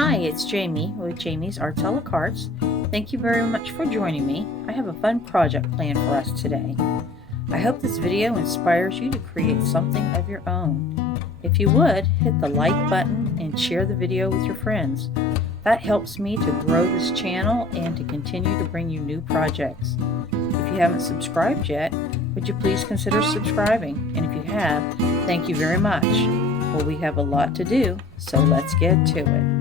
Hi, it's Jamie with Jamie's Arts a la Cartes. Thank you very much for joining me. I have a fun project planned for us today. I hope this video inspires you to create something of your own. If you would, hit the like button and share the video with your friends. That helps me to grow this channel and to continue to bring you new projects. If you haven't subscribed yet, would you please consider subscribing? And if you have, thank you very much. Well, we have a lot to do, so let's get to it.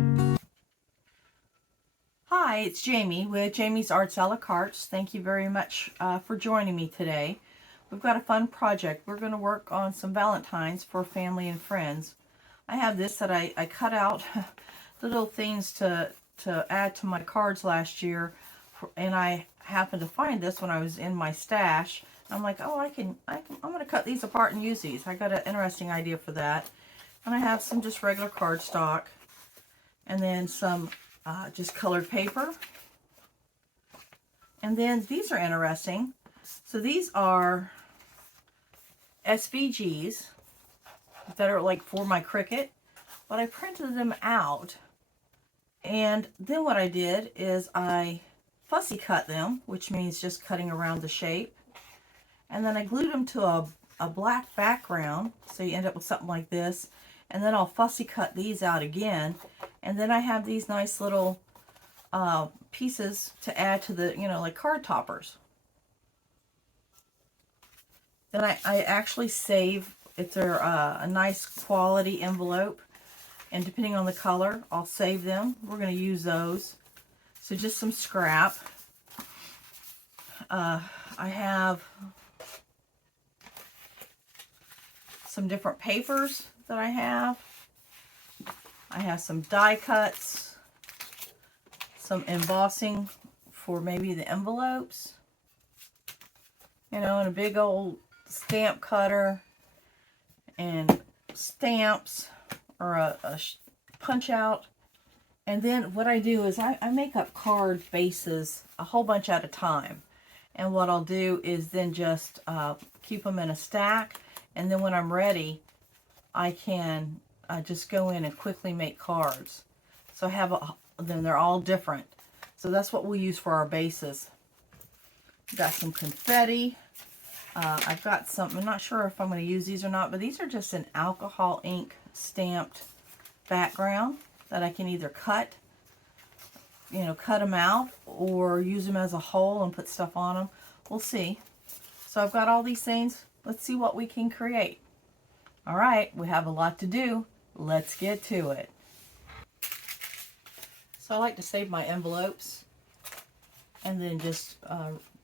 Hi, it's Jamie with Jamie's Arts a la Cartes. Thank you very much for joining me today. We've got a fun project. We're going to work on some Valentines for family and friends. I have this that I cut out the little things to add to my cards last year, and I happened to find this when I was in my stash. I'm like, oh, I'm going to cut these apart and use these. I got an interesting idea for that. And I have some just regular cardstock, and then some just colored paper. And then these are interesting. So these are SVGs that are like for my Cricut, but I printed them out. And then what I did is I fussy cut them, which means just cutting around the shape. And then I glued them to a black background, so you end up with something like this. And then I'll fussy cut these out again. And then I have these nice little pieces to add to the, like card toppers. Then I actually save, if they're a nice quality envelope, and depending on the color, I'll save them. We're going to use those. So just some scrap. I have some different papers that I have. I have some die cuts, some embossing for maybe the envelopes, and a big old stamp cutter, and stamps, or a punch out. And then what I do is I make up card bases a whole bunch at a time. And what I'll do is then just keep them in a stack, and then when I'm ready, I can just go in and quickly make cards. So I have then they're all different. So that's what we'll use for our bases. Got some confetti. I've got some, I'm not sure if I'm going to use these or not, but these are just an alcohol ink stamped background that I can either cut them out or use them as a whole and put stuff on them. We'll see. So I've got all these things. Let's see what we can create. All right, we have a lot to do. Let's get to it. So I like to save my envelopes and then just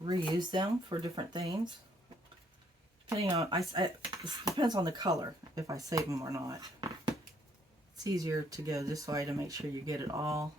reuse them for different things. Depending on, it depends on the color if I save them or not. It's easier to go this way to make sure you get it all.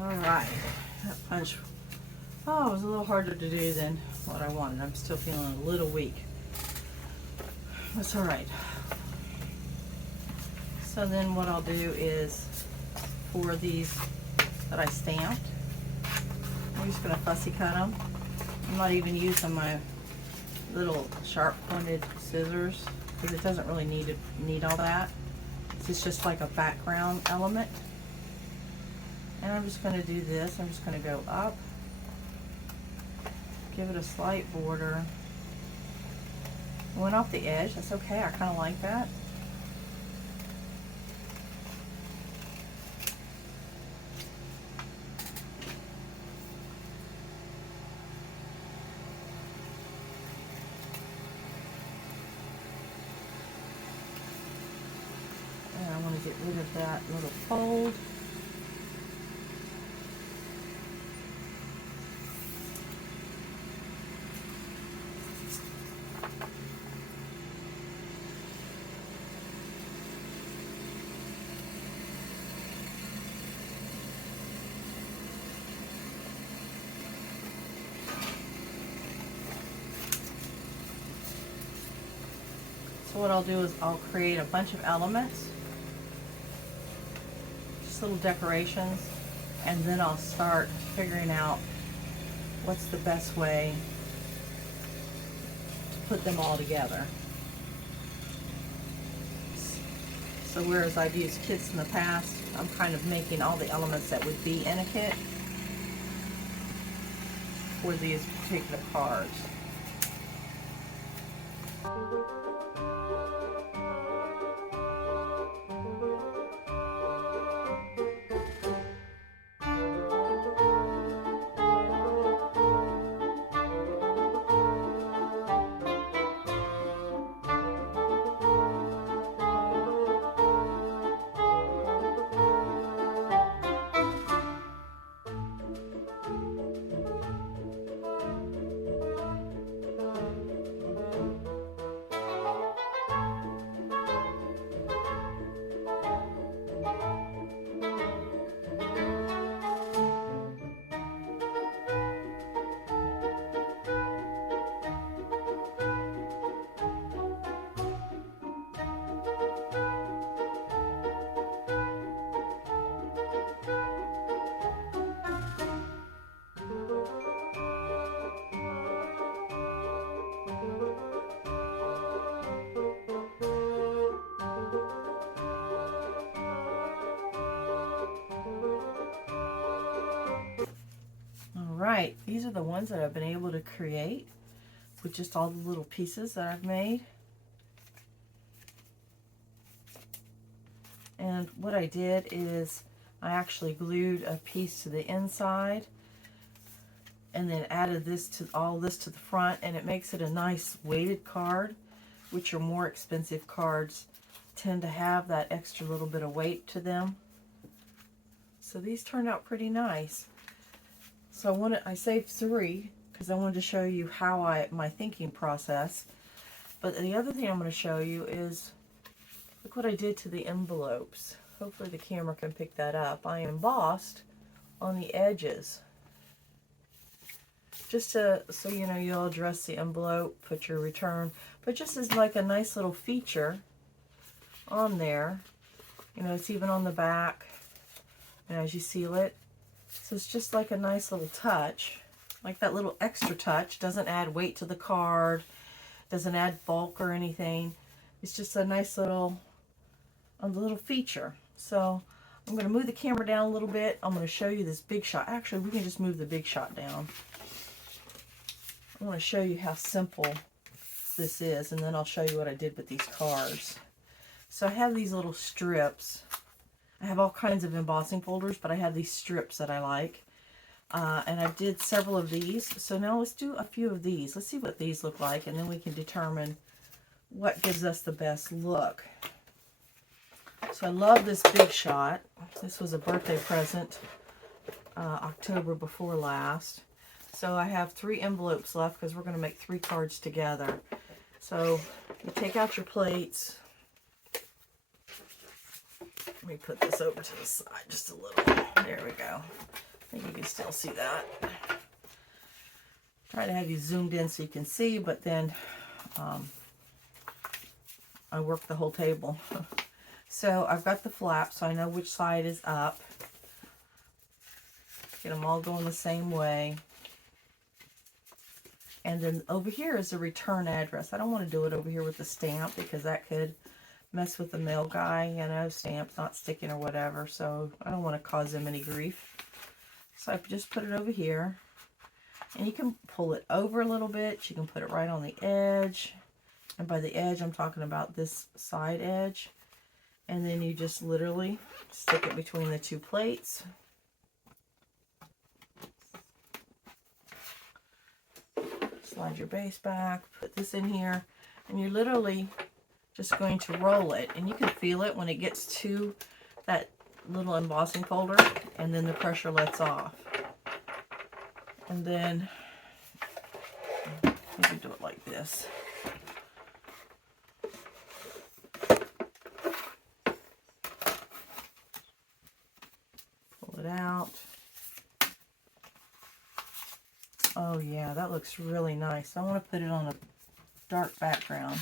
Alright, that punch, it was a little harder to do than what I wanted. I'm still feeling a little weak. That's alright. So then what I'll do is, for these that I stamped, I'm just going to fussy cut them. I'm not even using my little sharp pointed scissors because it doesn't really need all that. It's just like a background element. And I'm just going to do this. I'm just going to go up, give it a slight border. Went off the edge. That's okay. I kind of like that. And I want to get rid of that little fold. So what I'll do is I'll create a bunch of elements, just little decorations, and then I'll start figuring out what's the best way to put them all together. So whereas I've used kits in the past, I'm kind of making all the elements that would be in a kit for these particular cards. Alright, these are the ones that I've been able to create with just all the little pieces that I've made. And what I did is I actually glued a piece to the inside and then added all this to the front, and it makes it a nice weighted card, which your more expensive cards tend to have that extra little bit of weight to them. So these turned out pretty nice. So I saved 3 because I wanted to show you how my thinking process. But the other thing I'm going to show you is, look what I did to the envelopes. Hopefully the camera can pick that up. I embossed on the edges. Just so you know, you'll address the envelope, put your return, but just as like a nice little feature on there. You know, it's even on the back, and as you seal it. So it's just like a nice little touch, like that little extra touch. Doesn't add weight to the card, doesn't add bulk or anything. It's just a nice little feature. So I'm going to move the camera down a little bit. I'm going to show you this big shot. Actually, we can just move the big shot down. I want to show you how simple this is, and then I'll show you what I did with these cards. So I have these little strips. I have all kinds of embossing folders, but I have these strips that I like. And I did several of these. So now let's do a few of these. Let's see what these look like, and then we can determine what gives us the best look. So I love this big shot. This was a birthday present, October before last. So I have 3 envelopes left because we're going to make 3 cards together. So you take out your plates. Let me put this over to the side just a little. There we go. I think you can still see that. Try to have you zoomed in so you can see, but then I work the whole table. So I've got the flap, so I know which side is up. Get them all going the same way. And then over here is the return address. I don't want to do it over here with the stamp because that could mess with the mail guy, you know, stamps not sticking or whatever. So I don't want to cause them any grief. So I just put it over here. And you can pull it over a little bit. You can put it right on the edge. And by the edge, I'm talking about this side edge. And then you just literally stick it between the 2 plates. Slide your base back, put this in here, and you're literally just going to roll it. And you can feel it when it gets to that little embossing folder, and then the pressure lets off. And then maybe do it like this. Pull it out. Oh yeah, that looks really nice. I want to put it on a dark background.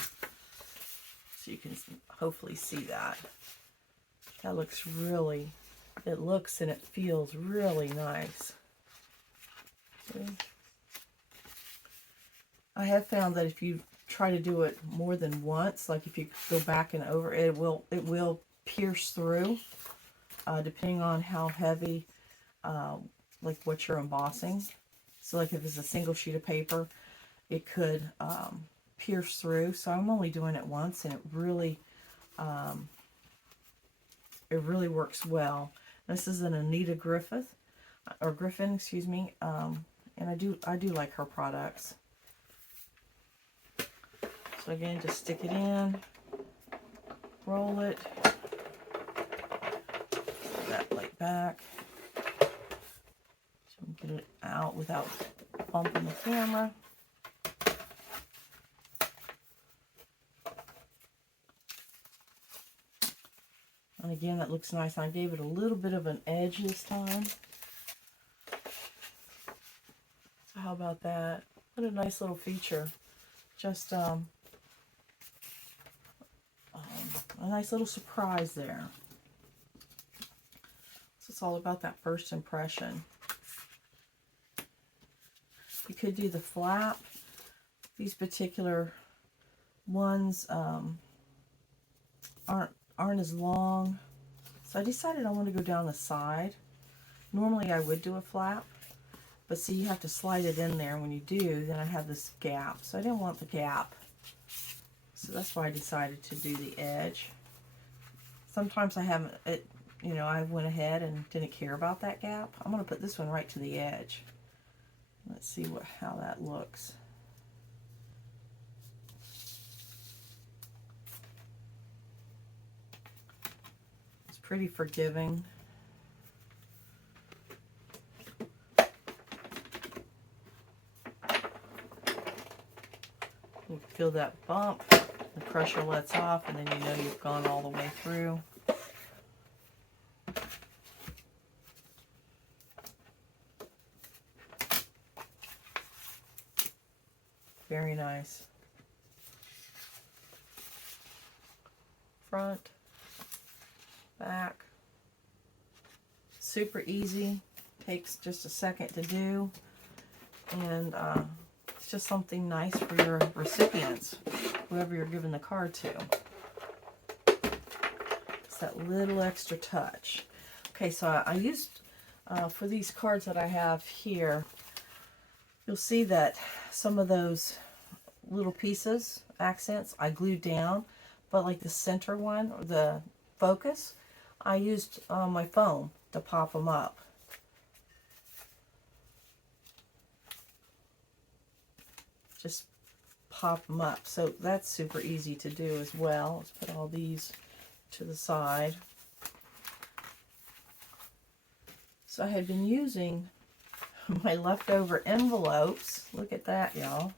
So you can hopefully see that. That looks really, it looks and it feels really nice. See? I have found that if you try to do it more than once, like if you go back and over, it will pierce through, depending on how heavy, like what you're embossing. So like if it's a single sheet of paper, it could pierce through. So I'm only doing it once, and it really works well. This is an Anita Griffin, excuse me, and I do like her products. So again, just stick it in, roll it, that plate back, so get it out without bumping the camera. And again, that looks nice. I gave it a little bit of an edge this time. So how about that? What a nice little feature. Just a nice little surprise there. So it's all about that first impression. You could do the flap. These particular ones aren't as long, so I decided I want to go down the side. Normally I would do a flap, but see, you have to slide it in there, and when you do, then I have this gap, so I didn't want the gap, so that's why I decided to do the edge. Sometimes I haven't, I went ahead and didn't care about that gap. I'm going to put this one right to the edge. Let's see how that looks. Pretty forgiving. You feel that bump, the pressure lets off, and then you know you've gone all the way through. Very nice. Front. Back. Super easy, takes just a second to do, and it's just something nice for your recipients, whoever you're giving the card to. It's that little extra touch. Okay, so I used, for these cards that I have here, you'll see that some of those little pieces, accents, I glued down, but like the center one, or the focus, I used my foam to pop them up. Just pop them up. So that's super easy to do as well. Let's put all these to the side. So I had been using my leftover envelopes. Look at that, y'all.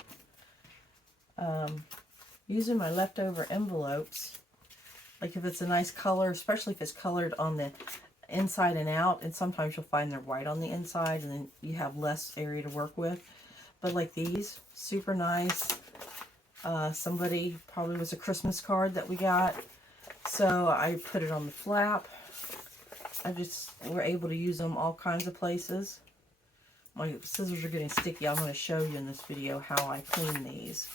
Using my leftover envelopes. Like if it's a nice color, especially if it's colored on the inside and out, and sometimes you'll find they're white on the inside and then you have less area to work with. But like these, super nice. Somebody, probably was a Christmas card that we got. So I put it on the flap. We're able to use them all kinds of places. My scissors are getting sticky. I'm going to show you in this video how I clean these.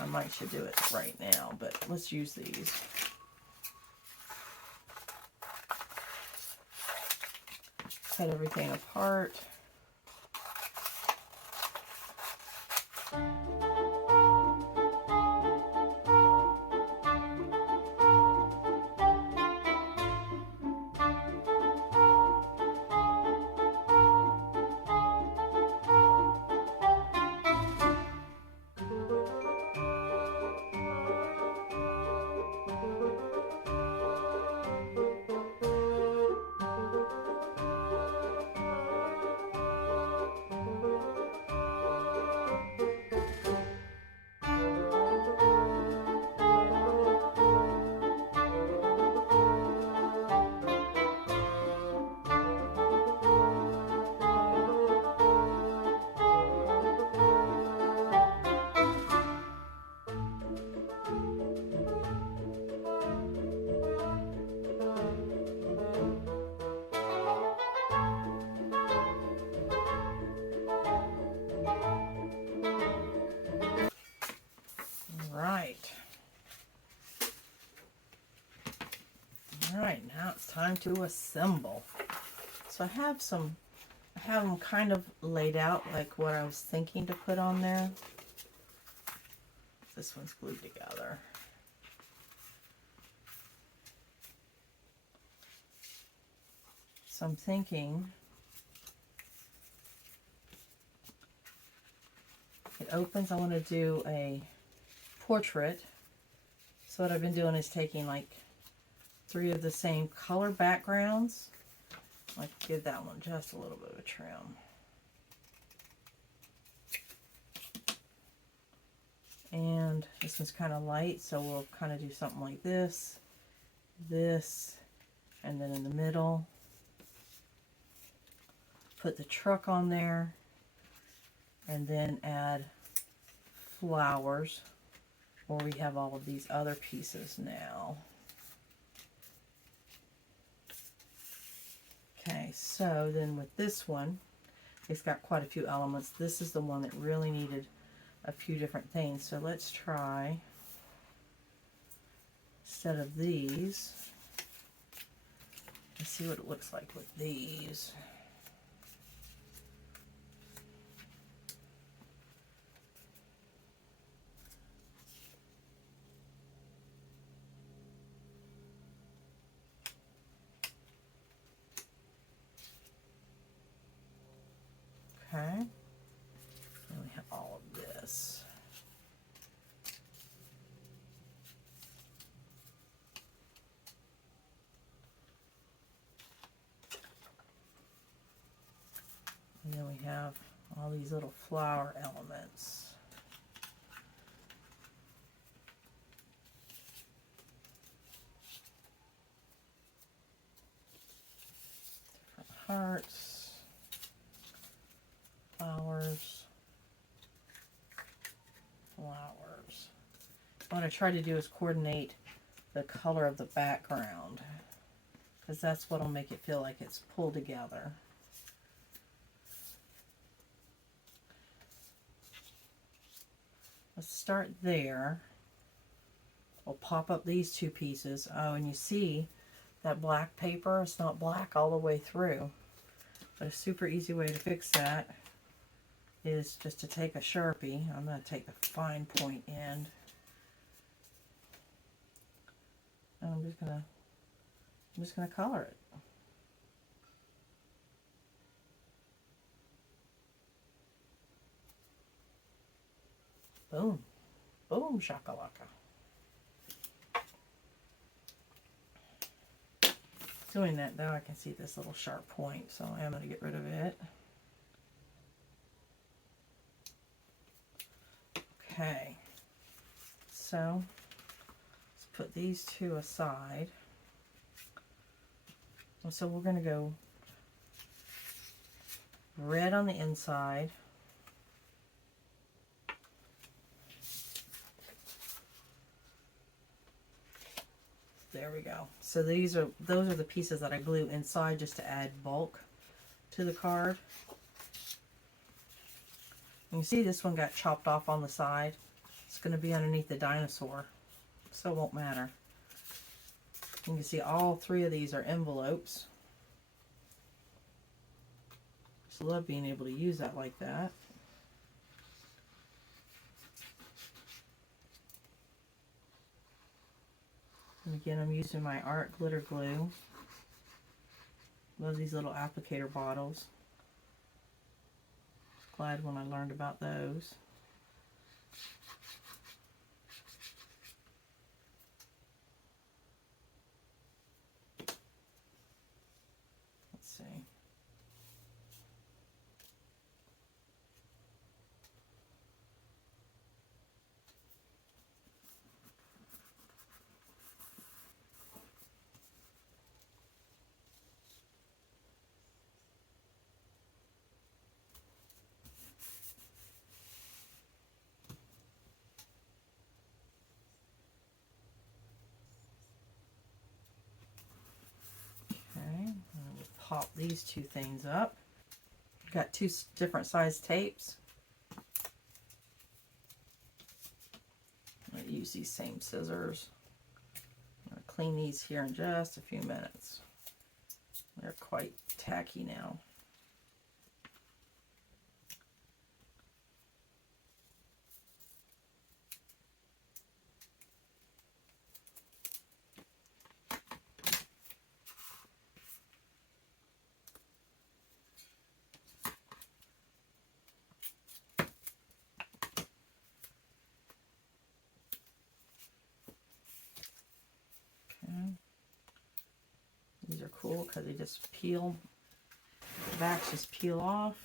I might should do it right now, but let's use these. Cut everything apart. time to assemble. So I have them kind of laid out like what I was thinking to put on there. This one's glued together. So I'm thinking it opens, I want to do a portrait. So what I've been doing is taking like 3 of the same color backgrounds. Like give that one just a little bit of a trim. And this one's kind of light, so we'll kind of do something like this, and then in the middle, put the truck on there, and then add flowers, where we have all of these other pieces now. Okay, so then with this one, it's got quite a few elements. This is the one that really needed a few different things. So let's try, instead of these, let's see what it looks like with these. Okay, and we have all of this. And then we have all these little flower elements. Different hearts, flowers, flowers. What I try to do is coordinate the color of the background, because that's what will make it feel like it's pulled together. Let's start there. We'll pop up these 2 pieces. Oh, and you see that black paper? It's not black all the way through. But a super easy way to fix that is just to take a Sharpie. I'm going to take the fine point end. And I'm just gonna color it. Boom. Boom shakalaka. Doing that though, I can see this little sharp point, so I am going to get rid of it. Okay. So, let's put these 2 aside. And so we're going to go red on the inside. There we go. So those are the pieces that I glue inside just to add bulk to the card. And you see this one got chopped off on the side. It's going to be underneath the dinosaur, so it won't matter. You can see all 3 of these are envelopes. Just love being able to use that like that. And again, I'm using my art glitter glue. Love these little applicator bottles. Glad when I learned about those. Let's see. Pop these 2 things up. Got 2 different size tapes. I'm going to use these same scissors. I'm going to clean these here in just a few minutes. They're quite tacky now. Okay. These are cool because they just peel, the backs just peel off.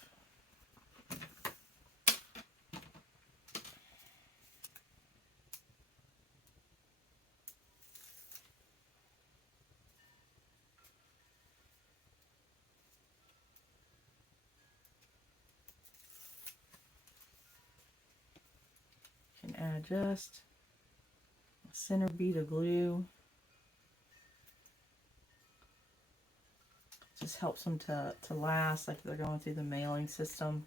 You can add just a center bead of glue. Just helps them to last, like they're going through the mailing system.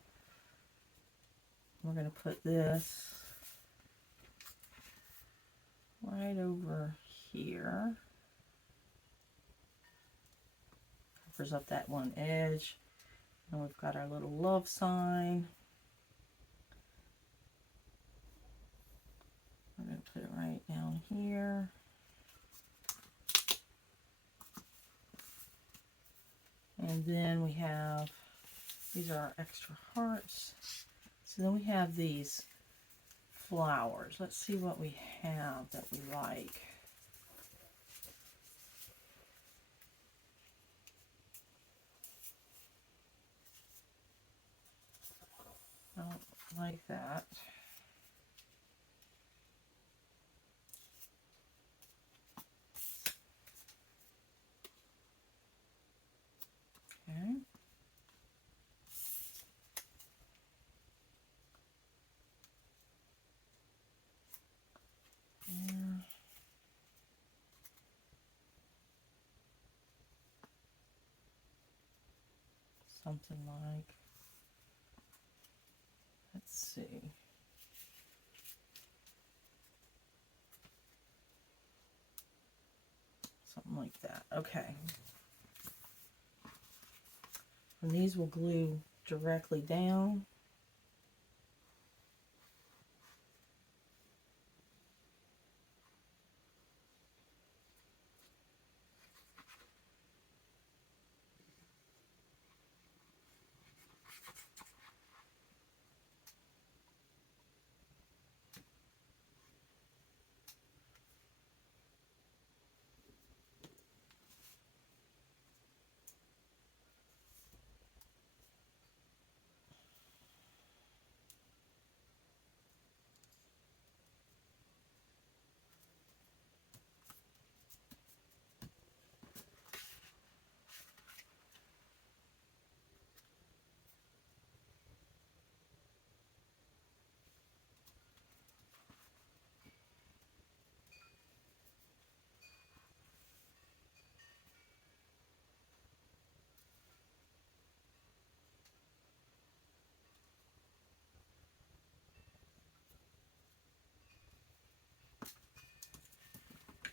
We're going to put this right over here. Covers up that one edge. And we've got our little love sign. We're going to put it right down here. And then we have, these are our extra hearts. So then we have these flowers. Let's see what we have that we like. I don't like that. Okay. Yeah. Something like, let's see. Something like that. Okay. And these will glue directly down.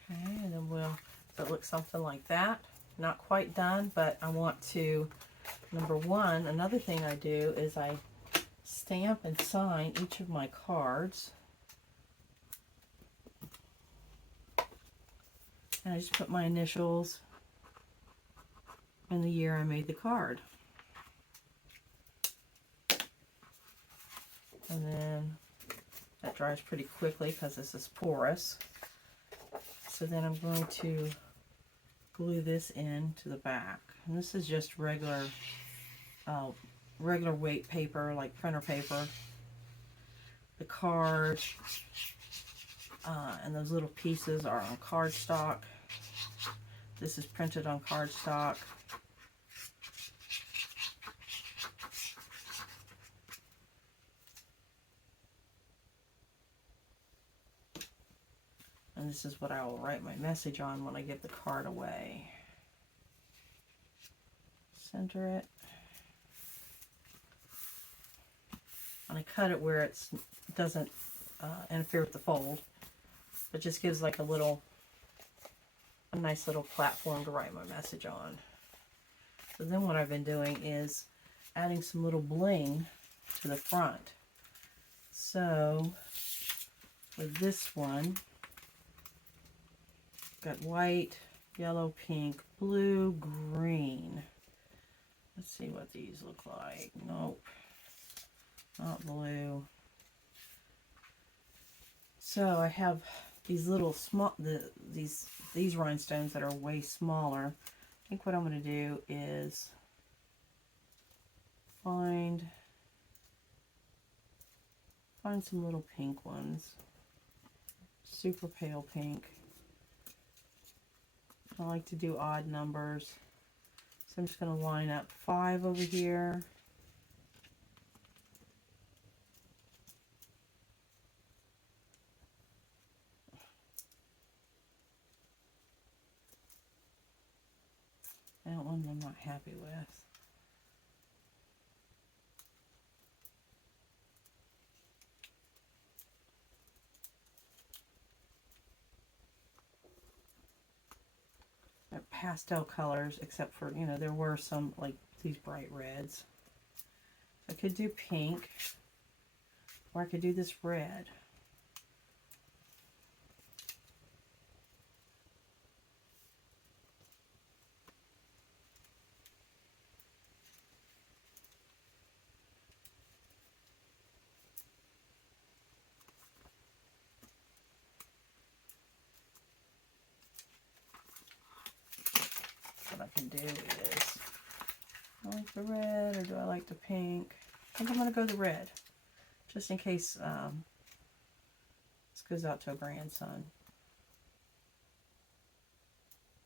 Okay, and then so it looks something like that. Not quite done, but I want to, number one, another thing I do is I stamp and sign each of my cards. And I just put my initials and the year I made the card. And then that dries pretty quickly because this is porous. So then I'm going to glue this in to the back. And this is just regular weight paper, like printer paper. The card and those little pieces are on cardstock. This is printed on cardstock. And this is what I will write my message on when I give the card away. Center it. And I cut it where it doesn't interfere with the fold. It just gives like a nice little platform to write my message on. So then what I've been doing is adding some little bling to the front. So with this one, got white, yellow, pink, blue, green. Let's see what these look like. Nope, not blue. So I have these little small, these rhinestones that are way smaller. I think what I'm going to do is find some little pink ones. Super pale pink. I like to do odd numbers. So I'm just going to line up 5 over here. That one I'm not happy with. They're pastel colors, except for, you know, there were some like these bright reds. I could do pink, or I could do this red. What I can do is, I like the red, or do I like the pink? I think I'm going to go the red, just in case this goes out to a grandson.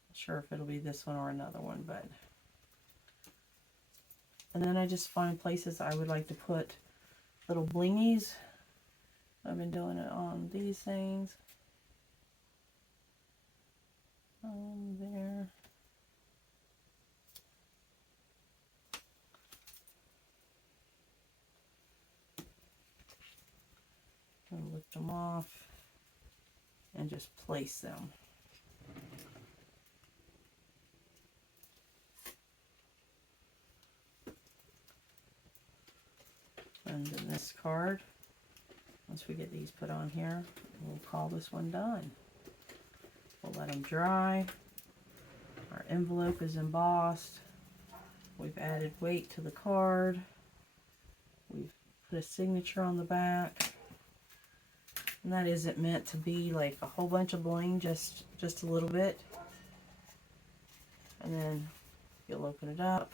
Not sure if it'll be this one or another one, but... And then I just find places I would like to put little blingies. I've been doing it on these things. There. And lift them off and just place them. And then this card, once we get these put on here, we'll call this one done. We'll let them dry. Our envelope is embossed. We've added weight to the card. We've put a signature on the back. And that isn't meant to be like a whole bunch of bling, just a little bit. And then you'll open it up,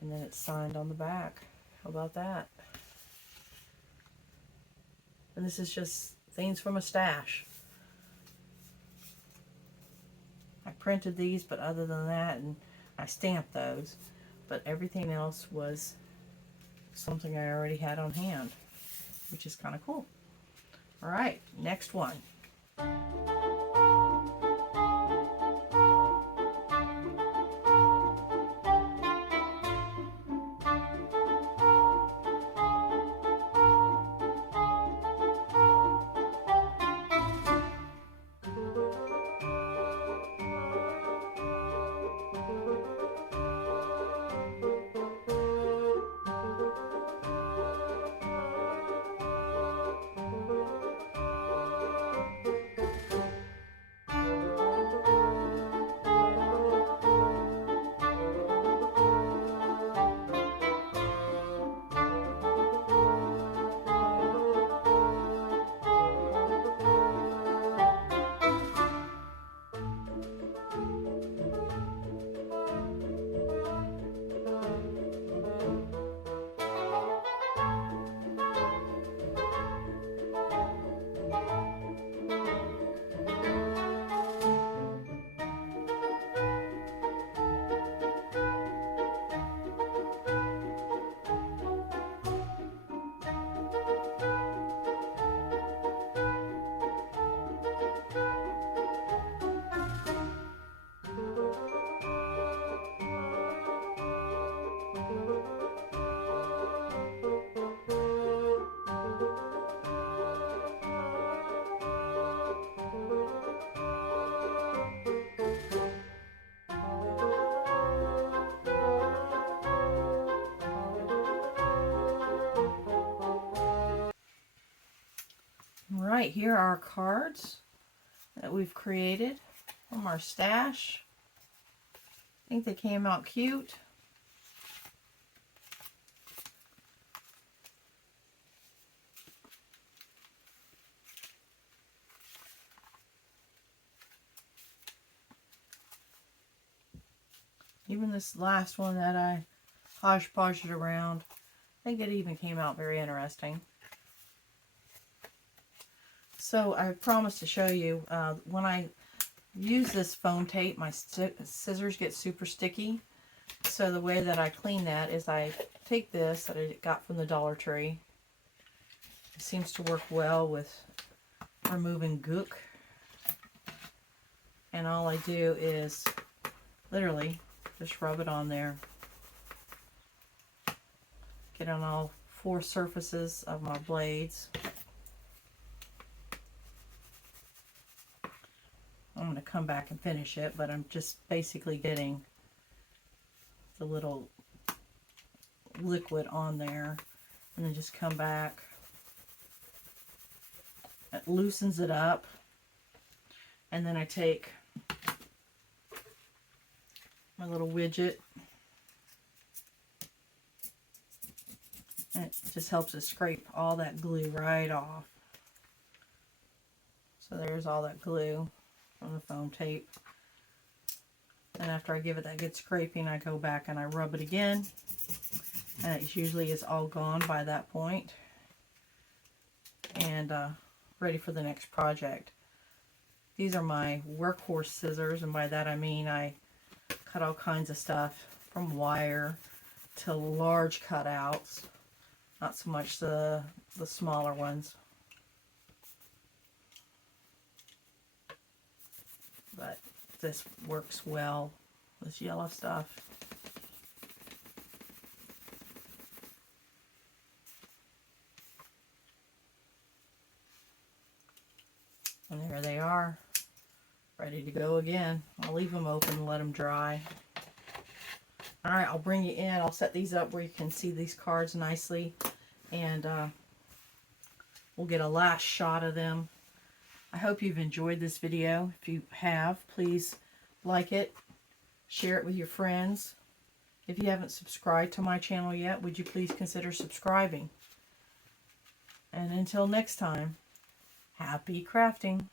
and then it's signed on the back. How about that? And this is just things from a stash. I printed these, but other than that, and I stamped those, but everything else was something I already had on hand, which is kind of cool. All right, next one. Alright, here are our cards that we've created from our stash. I think they came out cute. Even this last one that I hodgepodged around, I think it even came out very interesting. So I promised to show you, when I use this foam tape, my scissors get super sticky. So the way that I clean that is I take this that I got from the Dollar Tree. It seems to work well with removing gook. And all I do is literally just rub it on there. Get on all 4 surfaces of my blades. I'm going to come back and finish it, but I'm just basically getting the little liquid on there, and then just come back. It loosens it up, and then I take my little widget, and it just helps to scrape all that glue right off. So there's all that glue from the foam tape. And after I give it that good scraping, I go back and I rub it again, and it usually is all gone by that point, and ready for the next project. These are my workhorse scissors, and by that I mean I cut all kinds of stuff from wire to large cutouts, not so much the smaller ones. But this works well, this yellow stuff. And there they are, ready to go again. I'll leave them open and let them dry. Alright, I'll bring you in. I'll set these up where you can see these cards nicely, and we'll get a last shot of them. I hope you've enjoyed this video. If you have, please like it, share it with your friends. If you haven't subscribed to my channel yet, would you please consider subscribing? And until next time, happy crafting!